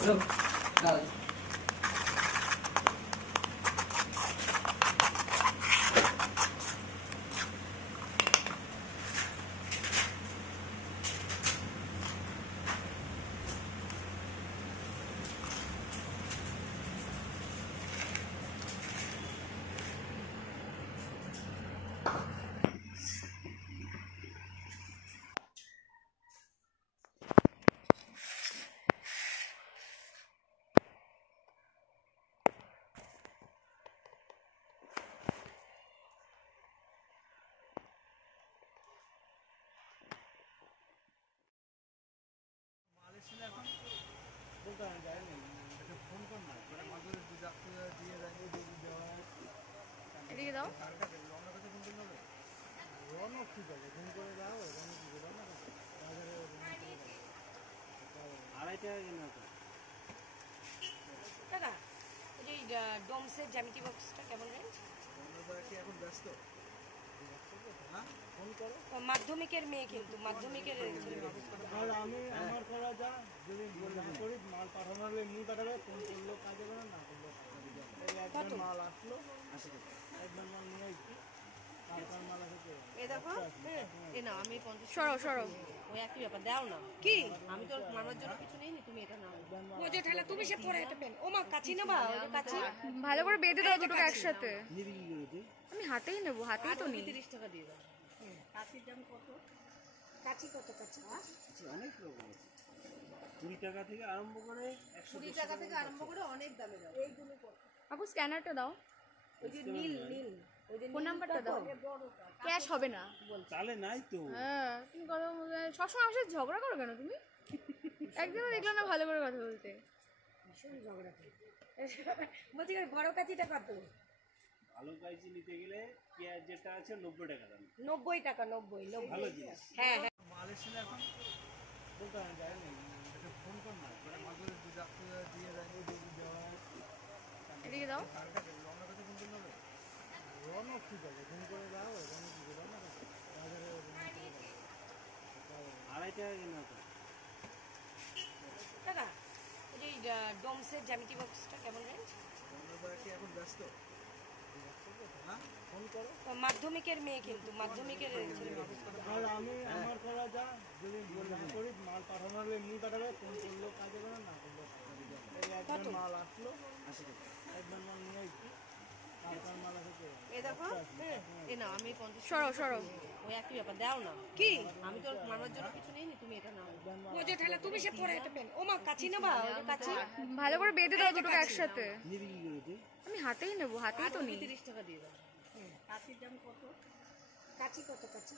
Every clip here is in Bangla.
Belum. Dah. এদিকে দাও। দাদা ওই যে ডোমসের জ্যামিতি বক্সটা কেমন রেঞ্জ? এখন ব্যস্ত মাধ্যমিকের মেয়ে, কিন্তু মাধ্যমিকের আমি আমার করা যা যদি করি মাল পাঠানো হলে এমনি পাঠাবে, ফোন করলেও কাজ হবে না, না করলেও একবার মাল আসলো, একবার মাল নিয়ে আসছি, তারপর মাল আসে। এ দেখো এ নাও, আমি সরো সরো, ওই একই ব্যাপার দাও না কি, আমি তো মামার জন্য কিছু নেইনি, তুমি এটা নাও। ও যে ঠেলা তুমি সে পরে এটা পেন, ও মা কাচি নেবা, ওই যে কাচি ভালো করে বেঁধে দাও দুটোকে একসাথে। আমি হাতেই নেবো, হাতেই তো নিই। 30 টাকা দিয়ে দাও। কাচির দাম কত? কাচি কত? কাচি অনেক রকম আছে, 20 টাকা থেকে আরম্ভ করে 120 টাকা থেকে আরম্ভ করে অনেক দামে দাও। এইগুলো কত? আপু স্ক্যানারটা দাও, ওই যে নীল নীল, ওই যে ফোন নাম্বারটা দাও। ক্যাশ হবে না চালে নাই তো। হ্যাঁ তুমি কথা সবসময় আমার সাথে ঝগড়া করো কেন তুমি? একদিনও দেখলাম না ভালো করে কথা বলতে, ভীষণ ঝগড়া করি। বলছি বড় কাচিটা কত? ভালো কাঁচি নিতে গেলে পেঁয়াজ যেটা আছে 90 টাকা দাম। 90 টাকা? 90 ভালো জিনিস। হ্যাঁ হ্যাঁ। মাল এসে এখন বলতে যায় না, এটা ফোন কর না, মানে মাগুর দুধ দিয়ে যায়, দেওয়া। এদিকে দাও। রওনা করতে ফোন করতে হবে, রওনা ঠিক আছে, ফোন করে দাও, রওনা কি করে না বাজারে 2.5 টাকা কিনা তো। দাদা ওই যে ডোমসের জ্যামিতি বক্সটা কেমন রেঞ্জ? এখন ব্যস্ত ফোন করো। মাধ্যমিকের মেয়ে, কিন্তু মাধ্যমিকের আর আমি আমার করা যা যদি করি মাল পাঠানো হলে এমনি পাঠাবে, ফোন করলেও কাজ হবে না, না করলেও একবার মাল আসলো, একবার মাল নিয়ে আসছি, তারপর মাল আসে। এ দেখো এ নাও, আমি সরো সরো, ওই একই ব্যাপার দাও না কি, আমি তো মামার জন্য কিছু নেইনি, তুমি এটা নাও। ও যে ঠেলা তুমি সে পরে এটা পেন, ও মা কাচি নেবা, ওই যে কাচি ভালো করে বেঁধে দাও দুটোকে একসাথে। আমি হাতেই নেবো, হাতেই তো নিই। 30 টাকা দিয়ে দাও। কাচির দাম কত? কাচি কত? কাচি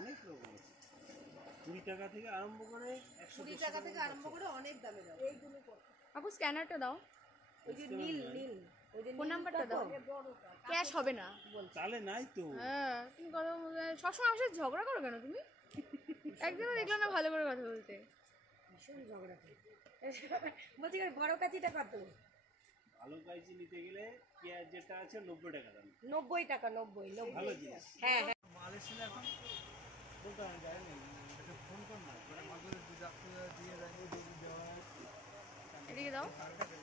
অনেক রকম আছে, 20 টাকা থেকে আরম্ভ করে 120 টাকা থেকে আরম্ভ করে অনেক দামে দাও। এইগুলো কত? আপু স্ক্যানারটা দাও, ওই যে নীল নীল, ওই যে ফোন নাম্বারটা দাও। ক্যাশ হবে না চালে নাই তো। হ্যাঁ তুমি কথা সবসময় আমার সাথে ঝগড়া করো কেন তুমি? একদিনও দেখলাম না ভালো করে কথা বলতে, ভীষণ ঝগড়া করি। বলছি বড় কাচিটা কত? ভালো কাঁচি নিতে গেলে পেঁয়াজ যেটা আছে 90 টাকা দাম। 90 টাকা? 90 ভালো জিনিস। হ্যাঁ হ্যাঁ। মাল এসে এখন বলতে যায় না, এটা ফোন কর না, মানে মাগুর দুধ দিয়ে যায়, দেওয়া। এদিকে দাও।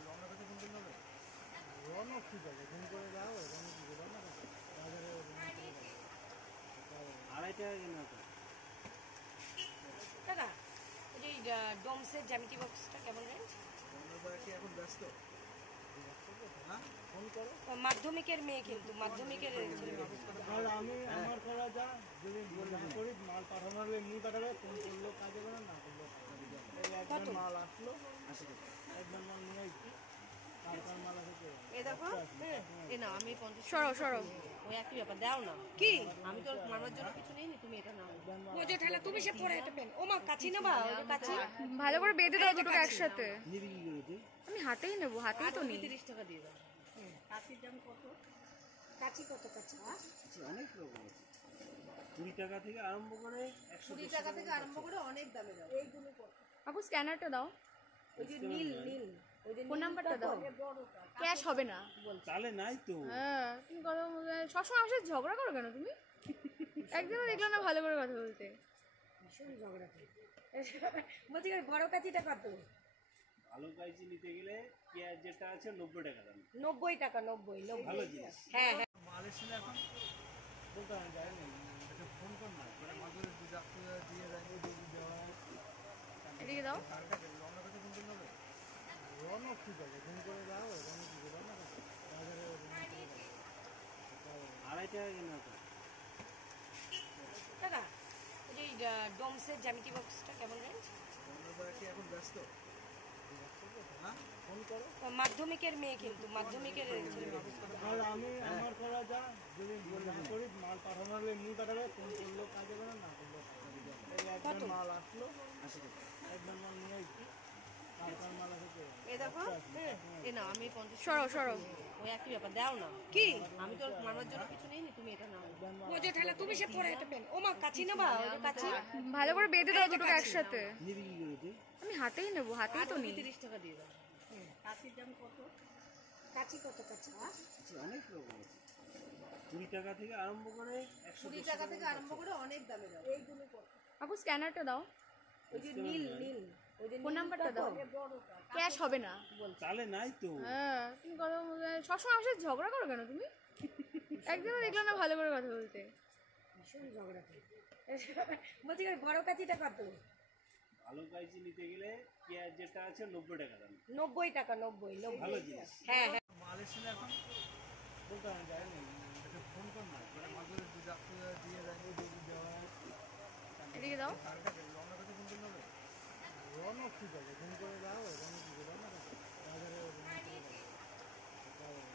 রওনা করতে ফোন করতে হবে, রওনা ঠিক আছে, ফোন করে দাও, রওনা কি করে না বাজারে 2.5 টাকা কিনা তো। দাদা ওই যে ডোমসের জ্যামিতি বক্সটা কেমন রেঞ্জ? এখন ব্যস্ত ফোন করো। মাধ্যমিকের মেয়ে, কিন্তু মাধ্যমিকের আর আমি আমার করা যা যদি করি মাল পাঠানো হলে এমনি পাঠাবে, ফোন করলেও কাজ হবে না, না করলেও একবার মাল আসলো, একবার মাল নিয়ে আসছি, তারপর মাল আসে। এ দেখো এ নাও, আমি সরো সরো, ওই একই ব্যাপার দাও না কি, আমি তো মামার জন্য কিছু নেইনি, তুমি এটা নাও। ও যে ঠেলা তুমি সে পরে এটা পেন, ও মা কাচি নেবা, ওই যে কাচি ভালো করে বেঁধে দাও দুটোকে একসাথে। আমি হাতেই নেবো, হাতেই তো নিই। 30 টাকা দিয়ে দাও। কাচির দাম কত? কাচি কত? কাচি অনেক রকম আছে, 20 টাকা থেকে আরম্ভ করে 120 টাকা থেকে আরম্ভ করে অনেক দামে দাও। এইগুলো কত? আপু স্ক্যানারটা দাও, ওই যে নীল নীল, ওই যে ফোন নাম্বারটা দাও। ক্যাশ হবে না চালে নাই তো। হ্যাঁ তুমি কথা সবসময় আমার সাথে ঝগড়া করো কেন তুমি? একদিনও দেখলাম না ভালো করে কথা বলতে, ভীষণ ঝগড়া করি। বলছি বড় কাচিটা কত? ভালো কাঁচি নিতে গেলে পেঁয়াজ যেটা আছে 90 টাকা দাম। 90 টাকা? 90 ভালো জিনিস। হ্যাঁ হ্যাঁ। মাল এসে এখন বলতে যায় না, এটা ফোন কর না, মানে মাগুর দুধ দিয়ে যায়, দেওয়া। এদিকে দাও। রওনা করতে ফোন করতে হবে, রওনা ঠিক আছে, ফোন করে দাও, রওনা কি করে না বাজারে 2.5 টাকা কিনা তো। দাদা ওই যে ডোমসের জ্যামিতি বক্সটা কেমন রেঞ্জ? এখন ব্যস্ত ফোন করো। মাধ্যমিকের মেয়ে, কিন্তু মাধ্যমিকের আর আমি আমার করা যা যদি করি মাল পাঠানো হলে এমনি পাঠাবে, ফোন করলেও কাজ হবে না, না করলেও একবার মাল আসলো, একবার মাল নিয়ে আসছি, তারপর মাল আসে। এ দেখো দেখো এ না আমি 50 সরো সরো ওই একই ব্যাপার দাও না কি আমি তো মামার জন্য কিছু নেইনি তুমি এটা নাও বোঝো ঠেলা তুমি সে পরে এটা পেন ও মা কাচি না বা ওই কাচি ভালো করে বেঁধে দাও দুটোকে একসাথে নিবি কি করেছে আমি হাতেই নেব হাতেই তো নেই 30 টাকা দিয়ে দাও কাচির দাম কত কাচি কত কাচি অনেক রকম আছে 20 টাকা থেকে আরম্ভ করে 20 টাকা থেকে আরম্ভ করে অনেক দামে দাও এইগুলো কত আপু স্ক্যানারটা দাও ওই যে নীল নীল ওই যে ফোন নাম্বারটা দাও ক্যাশ হবে না চালে নাই তো হ্যাঁ তুমি কথা সবসময় আমার সাথে ঝগড়া করো কেন তুমি একদিনও দেখলাম না ভালো করে কথা বলতে ভীষণ ঝগড়া বলছি বড় কাচিটা কত ভালো কাইজি নিতে গেলে পেঁয়াজ যেটা আছে 90 টাকা দাম 90 টাকা 90 ভালো জিনিস হ্যাঁ হ্যাঁ মাল এসে এখন বলতে আমি যাই না এটা ফোন কর না করে মাঝে দুধ আপনি দিয়ে যায় দুধ দেওয়া এদিকে দাও রওনা করতে ফোন করলে রওনা ঠিক আছে ফোন করে দাও রওনা কি করে না বাজারে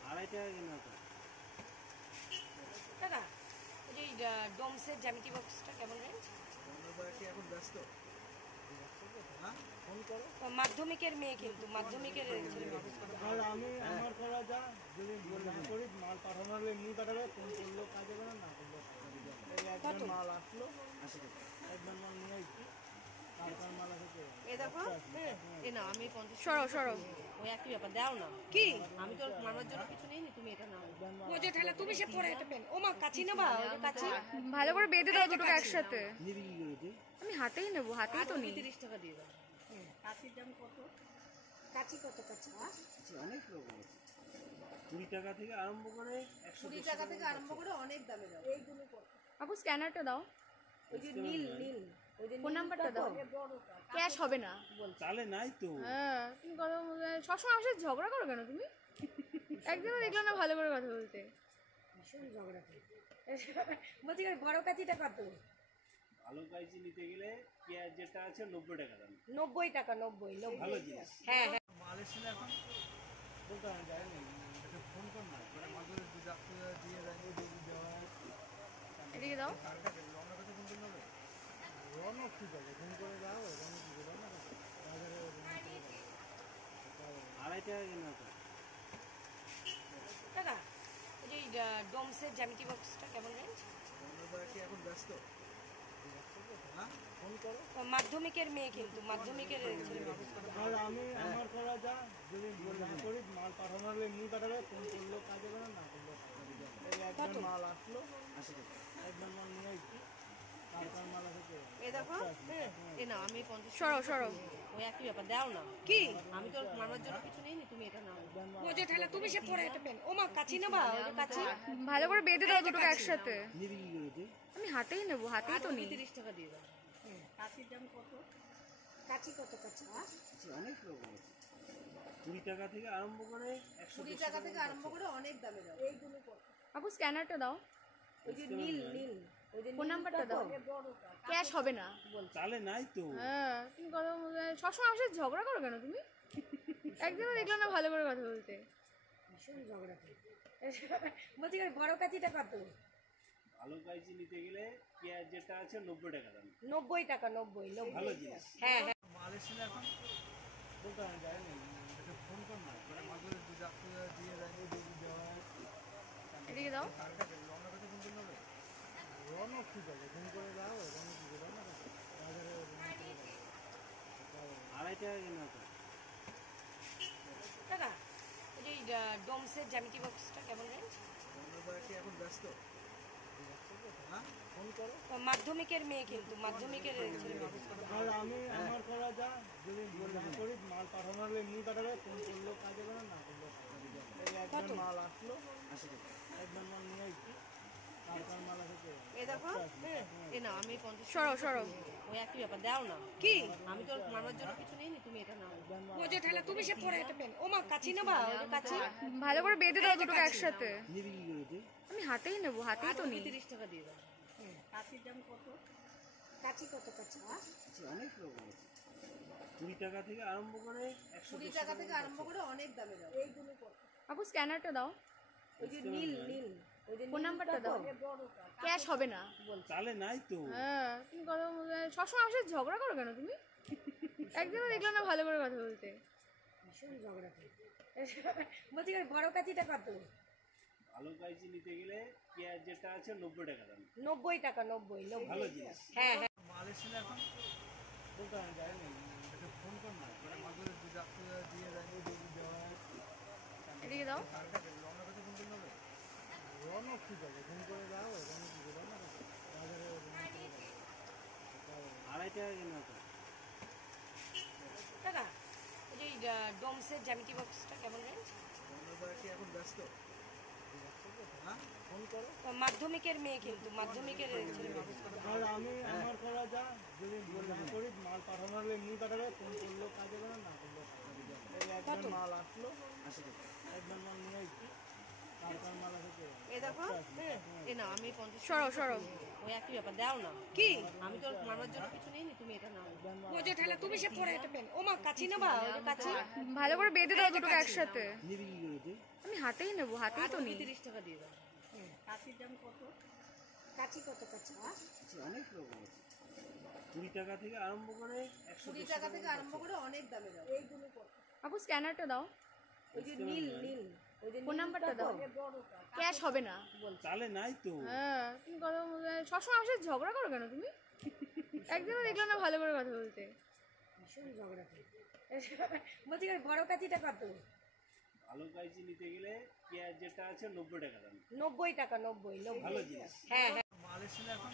2.5 টাকা কিনা তো দাদা ওই যে ডোমসের জ্যামিতি বক্সটা কেমন রেঞ্জ আমরা কি এখন ব্যস্ত হ্যাঁ ফোন করো মাধ্যমিকের মেয়ে কিন্তু মাধ্যমিকের আর আমি আমার করা যা যদি না করি মাল পাঠানো হলে এমনি পাঠাবে ফোন করলো কাজে করে না করলো এই একবার মাল আসলো একবার মাল নিয়ে আসছি তারপর মাল আসে এ দেখো এ না আমি 50 সরো সরো ওই একই ব্যাপার দাও না কি আমি তো মামার জন্য কিছু নেইনি তুমি এটা নাও বোঝো ঠেলা তুমি সে পরে এটা পেন ও মা কাচি না বা ওই কাচি ভালো করে বেঁধে দাও দুটোকে একসাথে নিবি কি করেছে আমি হাতেই নেব হাতেই তো নেই 30 টাকা দিয়ে দাও কাচির দাম কত কাচি কত কাচি অনেক রকম আছে 20 টাকা থেকে আরম্ভ করে 20 টাকা থেকে আরম্ভ করে অনেক দামে দাও এইগুলো কত আপু স্ক্যানারটা দাও ওই যে নীল নীল ওই যে ফোন নাম্বারটা দাও ক্যাশ হবে না চালে নাই তো হ্যাঁ তুমি কথা সবসময় আমার সাথে ঝগড়া করো কেন তুমি একদিনও দেখলাম না ভালো করে কথা বলতে ভীষণ ঝগড়া বলছি বড় কাচিটা কত ভালো কাইজি নিতে গেলে পেঁয়াজ যেটা আছে 90 টাকা দাম 90 টাকা 90 ভালো জিনিস হ্যাঁ হ্যাঁ মাল এসে এখন বলতে আমি যাই না এটা ফোন কর না করে মাঝে দুধ আপনি দিয়ে যায় দুধ দেওয়া এদিকে দাও রওনা করতে ফোন করলে রওনা ঠিক আছে ফোন করে দাও রওনা কি করে না বাজারে 2.5 টাকা কিনা তো দাদা ওই যে ডোমসের জ্যামিতি বক্সটা কেমন রেঞ্জ আমরা কি এখন ব্যস্ত হ্যাঁ ফোন করো মাধ্যমিকের মেয়ে কিন্তু মাধ্যমিকের আর আমি আমার করা যা যদি না করি মাল পাঠানো হলে এমনি পাঠাবে ফোন করলো কাজে করে না করলো এই একবার মাল আসলো একবার মাল নিয়ে আসছি তারপর মাল আসে এ দেখো এ না আমি 50 সরো সরো ওই একই ব্যাপার দাও না কি আমি তো মামার জন্য কিছু নেইনি তুমি এটা নাও বোঝো ঠেলা তুমি সে পরে এটা পেন ও মা কাচি না বা ওই কাচি ভালো করে বেঁধে দাও দুটোকে একসাথে নিবি কি করেছে আমি হাতেই নেব হাতেই তো নেই 30 টাকা দিয়ে দাও কাচির দাম কত কাচি কত কাচি অনেক রকম আছে 20 টাকা থেকে আরম্ভ করে 20 টাকা থেকে আরম্ভ করে অনেক দামে দাও এইগুলো কত আপু স্ক্যানারটা দাও ওই যে নীল নীল ওই যে ফোন নাম্বারটা দাও ক্যাশ হবে না চালে নাই তো হ্যাঁ তুমি কথা সবসময় আমার সাথে ঝগড়া করো কেন তুমি একদিনও দেখলাম না ভালো করে কথা বলতে ভীষণ ঝগড়া বলছি বড় কাচিটা কত ভালো কাইজি নিতে গেলে পেঁয়াজ যেটা আছে 90 টাকা দাম 90 টাকা 90 ভালো জিনিস হ্যাঁ হ্যাঁ মাল এসে এখন বলতে আমি যাই না এটা ফোন কর না করে মাঝে দুধ আপনি দিয়ে যায় দুধ দেওয়া এদিকে দাও রওনা করতে ফোন করলে রওনা ঠিক আছে ফোন করে দাও রওনা কি করে না বাজারে 2.5 টাকা কিনা তো দাদা ওই যে ডোমসের জ্যামিতি বক্সটা কেমন রেঞ্জ আমরা কি এখন ব্যস্ত হ্যাঁ ফোন করো মাধ্যমিকের মেয়ে কিন্তু মাধ্যমিকের আর আমি আমার করা যা যদি না করি মাল পাঠানো হলে এমনি পাঠাবে ফোন করলো কাজে করে না করলো এই একবার মাল আসলো একবার মাল নিয়ে আসছি তারপর মাল আসে এ দেখো এ না আমি 50 সরো সরো ওই একই ব্যাপার দাও না কি আমি তো মামার জন্য কিছু নেইনি তুমি এটা নাও বোঝো ঠেলা তুমি সে পরে এটা পেন ও মা কাচি না বা ওই কাচি ভালো করে বেঁধে দাও দুটোকে একসাথে নিবি কি করেছে আমি হাতেই নেব হাতেই তো নেই 30 টাকা দিয়ে দাও কাচির দাম কত কাচি কত কাচি অনেক রকম আছে 20 টাকা থেকে আরম্ভ করে 20 টাকা থেকে আরম্ভ করে অনেক দামে দাও এইগুলো কত আপু স্ক্যানারটা দাও ওই যে নীল নীল ওই যে ফোন নাম্বারটা দাও ক্যাশ হবে না চালে নাই তো হ্যাঁ তুমি কথা সবসময় আমার সাথে ঝগড়া করো কেন তুমি একদিনও দেখলাম না ভালো করে কথা বলতে ভীষণ ঝগড়া করে। বলছি বড় কাচিটা কত? ভালো কাইচি নিতে গেলে পেঁয়াজ যেটা আছে 90 টাকা দাম। 90 টাকা, 90 ভালো জিনিস। হ্যাঁ হ্যাঁ। মাল এসেছিল এখন দোকানে যায়নি, একটা ফোন কর না, মানে মাঝে দিয়ে যায় দেওয়া হয়। এদিকে দাও। রওনা কাছে ফোন করলে হবে? রওনা ঠিক আছে, ফোন করে দাও, রওনা কি করে রওনা কাছে বাজারে আড়াই টাকা কিনা তো। টাকা এই যে ডোমসের জ্যামিতি বক্সটা কেমন রেঞ্জ? রওনা কি এখন ব্যস্ত? হ্যাঁ, ফোন করো। মাধ্যমিকের মেয়ে, কিন্তু মাধ্যমিকের ছেলে। আর আমি আমার করা যা, যদি না করি মাল পাঠানো হলে এমনি পাঠাবে, ফোন করলেও কাজে করে না করলেও কাজে যাবে। এই একবার মাল আসলো 80 টাকা, একবার মাল নিয়ে এসছি, তারপর মাল আসে। এই দেখো, এই নাও, আমি 50 সরো ওই একই ব্যাপার, দাও না কি? আমি তো মামার জন্য কিছু নেইনি, তুমি এটা নাও। বোঝো ঠেলা, তুমি সে পরে এটা পেন। ও মা, কাচি নেবা? ওই যে কাচি ভালো করে বেঁধে দাও দুটোকে একসাথে। নিবি কি করে তুই? আমি হাতেই নেবো, হাতেই তো নেই। 30 টাকা দিয়ে দাও। কাচির দাম কত? কাচি কত? কাচি অনেক রকম আছে, 20 টাকা থেকে আরম্ভ করে 20 টাকা থেকে আরম্ভ করে অনেক দামে দাও। এইগুলো কত? আপু স্ক্যানারটা দাও। ওই যে নীল ওই যে ফোন নাম্বারটা দাও। ক্যাশ হবে না বল। চালে নাই তো। হ্যাঁ, তুমি কথা সবসময় আমার সাথে ঝগড়া করো কেন তুমি? একদিনও দেখলাম না ভালো করে কথা বলতে। ভীষণ ঝগড়া করে। বলছি বড় কাচিটা কত? ভালো কাইচি নিতে গেলে পেঁয়াজ যেটা আছে 90 টাকা দাম। 90 টাকা, 90 ভালো জিনিস। হ্যাঁ হ্যাঁ। মাল এসেছিল এখন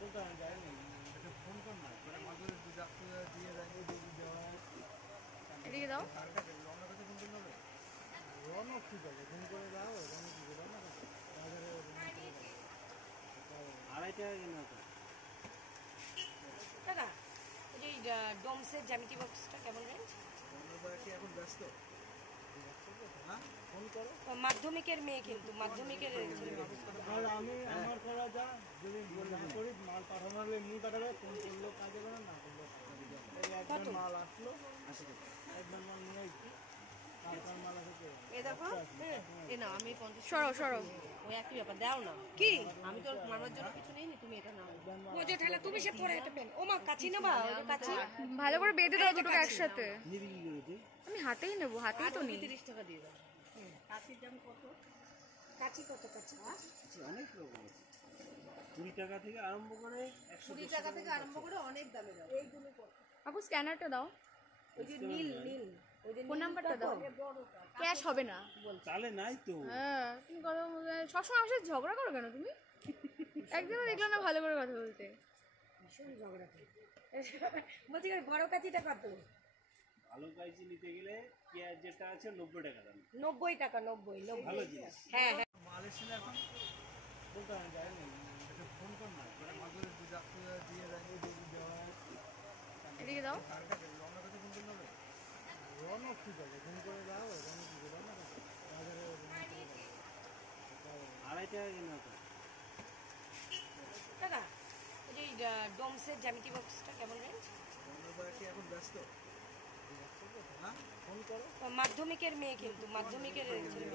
দোকানে যায়নি, একটা ফোন কর না, মানে মাঝে দিয়ে যায় দেওয়া হয়। এদিকে দাও। রওনা কাছে ফোন করলে হবে? রওনা ঠিক আছে, ফোন করে দাও, রওনা কি করে রওনা কাছে বাজারে আড়াই টাকা কিনা তো। টাকা এই যে ডোমসের জ্যামিতি বক্সটা কেমন রেঞ্জ? রওনা কি এখন ব্যস্ত? হ্যাঁ, ফোন করো। মাধ্যমিকের মেয়ে, কিন্তু মাধ্যমিকের ছেলে। আর আমি আমার করা যা, যদি না করি মাল পাঠানো হলে এমনি পাঠাবে, ফোন করলেও কাজে করে না করলেও কাজে যাবে। এই একবার মাল আসলো 80 টাকা, একবার মাল নিয়ে এসছি, তারপর মাল আসে। এই দেখো, এই নাও, আমি 50 সরো ওই একই ব্যাপার, দাও না কি? আমি তো মামার জন্য কিছু নেইনি, তুমি এটা নাও। বোঝো ঠেলা, তুমি সে পরে এটা পেন। ও মা, কাচি নেবা? ওই যে কাচি ভালো করে বেঁধে দাও দুটোকে একসাথে। নিবি কি করে তুই? আমি হাতেই নেবো, হাতেই তো নেই। 30 টাকা দিয়ে দাও। কাচির দাম কত? কাচি কত? কাচি অনেক রকম আছে, 20 টাকা থেকে আরম্ভ করে 20 টাকা থেকে আরম্ভ করে অনেক দামে দাও। এইগুলো কত? আপু স্ক্যানারটা দাও। ওই যে নীল ওই যে ফোন নাম্বারটা দাও। ক্যাশ হবে না বল। চালে নাই তো। হ্যাঁ, তুমি কথা সবসময় আমার সাথে ঝগড়া করো কেন তুমি? একদিনও দেখলাম না ভালো করে কথা বলতে। ভীষণ ঝগড়া করে। বলছি বড় কাচিটা কত? ভালো কাইচি নিতে গেলে পেঁয়াজ যেটা আছে 90 টাকা দাম। 90 টাকা, 90 ভালো জিনিস। হ্যাঁ হ্যাঁ। মাল এসেছিল এখন দোকানে যায়নি, একটা ফোন কর না, মানে মাঝে দিয়ে যায় দেওয়া হয়। এদিকে দাও। রওনা কাছে ফোন করলে হবে? রওনা ঠিক আছে, ফোন করে দাও, রওনা কি করে রওনা কাছে বাজারে আড়াই টাকা কিনা তো। টাকা এই যে ডোমসের জ্যামিতি বক্সটা কেমন রেঞ্জ? রওনা কি এখন ব্যস্ত? হ্যাঁ, ফোন করো। মাধ্যমিকের মেয়ে, কিন্তু মাধ্যমিকের ছেলে।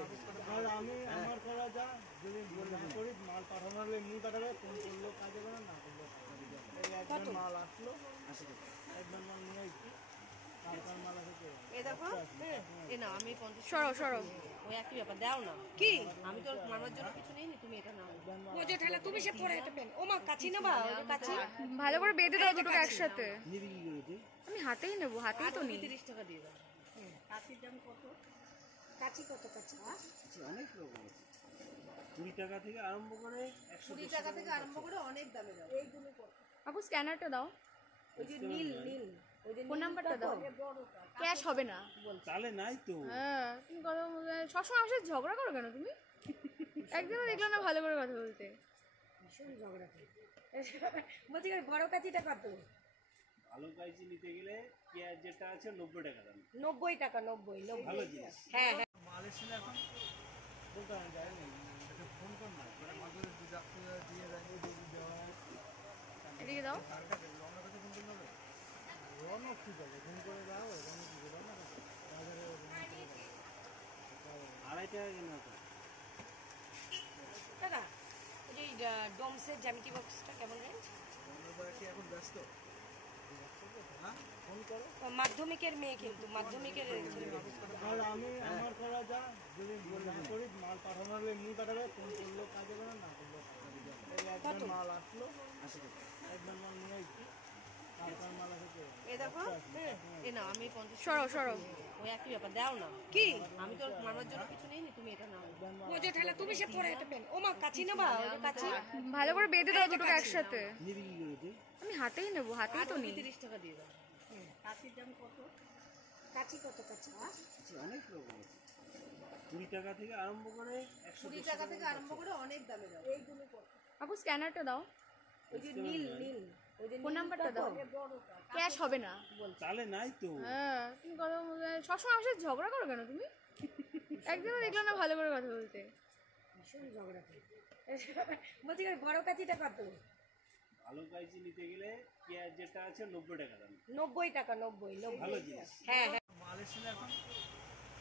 আর আমি আমার করা যা, যদি না করি মাল পাঠানো হলে এমনি পাঠাবে, ফোন করলেও কাজে করে না করলেও কাজে যাবে। এই একবার মাল আসলো 80 টাকা, একবার মাল নিয়ে এসছি, তারপর মাল আসে। এই দেখো, এই নাও, আমি 50 সরো ওই একই ব্যাপার, দাও না কি? আমি তো মামার জন্য কিছু নেইনি, তুমি এটা নাও। বোঝো ঠেলা, তুমি সে পরে এটা পেন। ও মা, কাচি নেবা? ওই যে কাচি ভালো করে বেঁধে দাও দুটোকে একসাথে। নিবি কি করে তুই? আমি হাতেই নেবো, হাতেই তো নেই। 30 টাকা দিয়ে দাও। কাচির দাম কত? কাচি কত? কাচি অনেক রকম আছে, 20 টাকা থেকে আরম্ভ করে 20 টাকা থেকে আরম্ভ করে অনেক দামে দাও। এইগুলো কত? আপু স্ক্যানারটা দাও। ওই যে নীল ওই যে ফোন নাম্বারটা দাও। ক্যাশ হবে না বল। চালে নাই তো। হ্যাঁ, তুমি কথা সবসময় আমার সাথে ঝগড়া করো কেন তুমি? একদিনও দেখলাম না ভালো করে কথা বলতে। ভীষণ ঝগড়া করে। বলছি বড় কাচিটা কত? ভালো কাইচি নিতে গেলে পেঁয়াজ যেটা আছে 90 টাকা দাম। 90 টাকা, 90 ভালো জিনিস। হ্যাঁ হ্যাঁ। মাল এসেছিল এখন দোকানে যায়নি, একটা ফোন কর না, মানে মাঝে দিয়ে যায় দেওয়া হয়। এদিকে দাও। রওনা কাছে ফোন করলে হবে? রওনা ঠিক আছে, ফোন করে দাও, রওনা কি করে রওনা কাছে বাজারে আড়াই টাকা কিনা তো। টাকা এই যে ডোমসের জ্যামিতি বক্সটা কেমন রেঞ্জ? রওনা কি এখন ব্যস্ত? হ্যাঁ, ফোন করো। মাধ্যমিকের মেয়ে কিন্তু মাধ্যমিকের ছেলে। আর আমি আমার করা যা যদি না করি মাল পাঠানো হলে এমনি পাঠাবে, ফোন করলেও কাজ হবে না করলেও কাজ হবে। এই একবার মাল আসলো, একবার মাল নিয়ে এসছি, তারপর মাল আসে এই দেখো এ না আমি 50 সরো ওই একই ব্যাপার দাও না কি আমি তো মামার জন্য কিছু নেইনি, তুমি এটা নাও বোঝো ঠেলা তুমি সে পরে এটা পেন ও মা কাচি নেবা ওই যে কাচি ভালো করে বেঁধে দাও দুটোকে একসাথে। আমি হাতেই নেবো, হাতেই তো নেই। 30 টাকা দিয়ে দাও। কাচির দাম কত? কাচি কত কাচি? অনেক রকম আছে, 20 টাকা থেকে আরম্ভ করে 20 টাকা থেকে আরম্ভ করে অনেক দামে দাও। এইগুলো কত? আপু স্ক্যানারটা দাও, ওই যে নীল ওই যে ফোন নাম্বারটা দাও। ক্যাশ হবে না চালে নাই তো। হ্যাঁ তুমি কথা বলতে সবসময় আমার সাথে ঝগড়া করো কেন তুমি? একদিনও দেখলাম না ভালো করে কথা বলতে। ভীষণ ঝগড়া করি। বলছি বড় কাচিটা কত? ভালো কাইচি নিতে গেলে পেঁয়াজ যেটা আছে 90 টাকা দাম। 90 টাকা 90 ভালো জিনিস। হ্যাঁ মাল এসেছিল এখন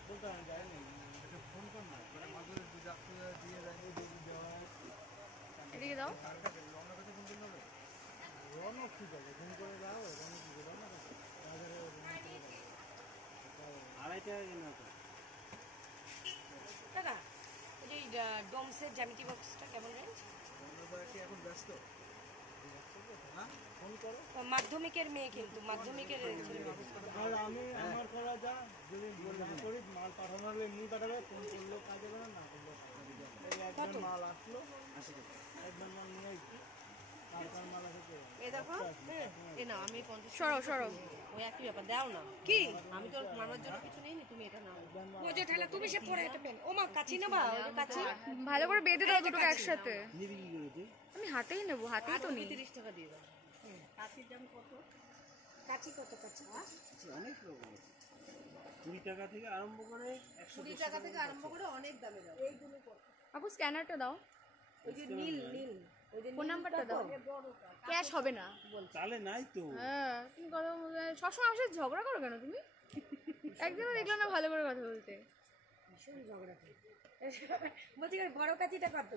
বলতে আমি যাইনি, ফোন কর না মাঝে দুধ দিয়ে রাখবে, দুধ দেওয়া এদিকে দাও। রওনা কাছে ফোন করলে হবে, রওনা ঠিক আছে ফোন করে যাও, রওনা ঠিক আছে রওনা কাছে বাজারে 2.5 টাকা কিনা তো। দাদা ওই যে ডোমসের জ্যামিতি বক্সটা কেমন রেঞ্জ? কি এখন ব্যস্ত? হ্যাঁ ফোন করো। মাধ্যমিকের মেয়ে কিন্তু মাধ্যমিকের ছেলে। আর আমি আমার করা যা যদি না করি মাল পাঠানো হলে এমনি পাঠাবে, ফোন করলেও কাজ হবে না করলেও কাজ হবে। এই একবার মাল আসলো, একবার মাল নিয়ে এসছি, তারপর মাল আসে এই দেখো এ না আমি 50 সরো ওই একই ব্যাপার দাও না কি আমি তো মামার জন্য কিছু নেইনি, তুমি এটা নাও বোঝো ঠেলা তুমি সে পরে এটা পেন ও মা কাচি নেবা ওই যে কাচি ভালো করে বেঁধে দাও দুটোকে একসাথে। আমি হাতেই নেবো, হাতেই তো নেই। 30 টাকা দিয়ে দাও। কাচির দাম কত? কাচি কত কাচি? অনেক রকম আছে, 20 টাকা থেকে আরম্ভ করে 20 টাকা থেকে আরম্ভ করে অনেক দামে দাও। এইগুলো কত? আপু স্ক্যানারটা দাও, ওই যে নীল ওই যে ফোন নাম্বারটা দাও। ক্যাশ হবে না চালে নাই তো। হ্যাঁ তুমি কথা বলতে সবসময় আমার সাথে ঝগড়া করো কেন তুমি? একদিনও দেখলাম না ভালো করে কথা বলতে। ভীষণ ঝগড়া করি। বলছি বড় কাচিটা কত?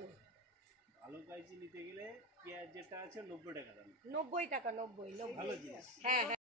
ভালো কাইচি নিতে গেলে পেঁয়াজ যেটা আছে 90 টাকা দাম। 90 টাকা 90 ভালো জিনিস। হ্যাঁ